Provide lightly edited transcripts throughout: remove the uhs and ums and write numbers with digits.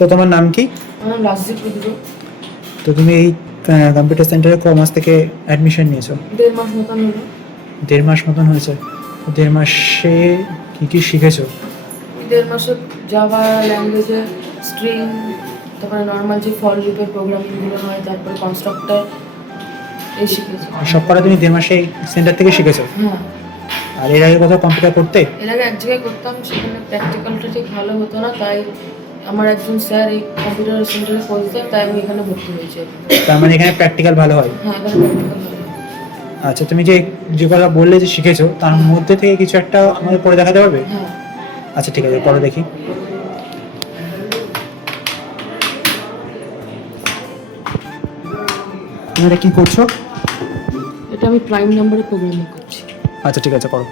তো তোমার নাম কি? আমার রাজদীপ বিদ্রোহ। তো তুমি এই কম্পিউটার সেন্টারে ক মাস থেকে অ্যাডমিশন নিয়েছো? 1.5 মাস মতন হলো। 1.5 মাস মতন হয়েছে। তো 1.5 মাসে কি কি শিখেছো? 1.5 মাসে জাভা ল্যাঙ্গুয়েজে স্ট্রিং, তারপরে নর্মাল যে ফর লুপের প্রোগ্রামিংগুলো হয়, তারপরে কনস্ট্রাক্টর এই শিখেছি। সব করা তুমি 1.5 মাসে সেন্টার থেকে শিখেছো? হ্যাঁ, আর এর আগে কোথাও কম্পিউটার করতে? এর আগে এক জায়গায় করতাম, সেখানে প্র্যাকটিক্যালটা ঠিক ভালো হতো না, তাই আমার একজন স্যার এই কম্পিউটার সেন্টারে কোর্স দেয়, তাই আমি এখানে ভর্তি হয়েছি। তার মানে এখানে প্র্যাকটিক্যাল ভালো হয়? হ্যাঁ, এখানে প্র্যাকটিক্যাল ভালো। আচ্ছা, তুমি যে কথা বললে যে শিখেছো, তার মধ্যে থেকে কিছু একটা আমাদের পড়ে দেখাতে পারবে? হ্যাঁ, আচ্ছা ঠিক আছে, পড়ো দেখি। তুমি এটা কি করছো? এটা আমি প্রাইম নাম্বারে প্রোগ্রামিং করছি। আচ্ছা ঠিক আছে, করো।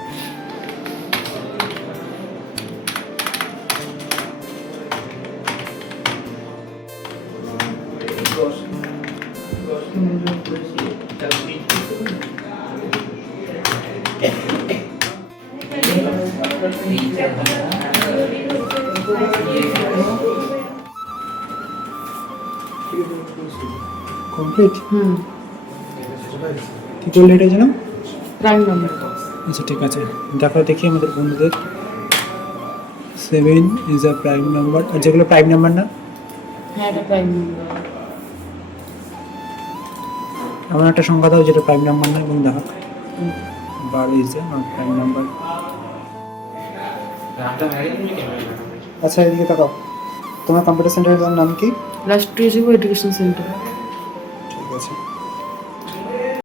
কমপ্লিট? হুম, কি করলে এটা যেন? Prime number. আচ্ছা ঠিক আছে, দেখো দেখি আমাদের বন্ধুদের। 7 ইজ আ প্রাইম নাম্বার। আর যেগুলো প্রাইম নাম্বার না? হ্যাঁ, এটা প্রাইম নাম্বার। এমন একটা সংখ্যা দাও যেটা প্রাইম নাম্বার না, এবং দেখো 12 is a not prime number. আচ্ছা এদিকে তাকাও। তোমার কম্পিউটার সেন্টারের নাম কি? রাষ্ট্রীয় যুব এডুকেশন সেন্টার।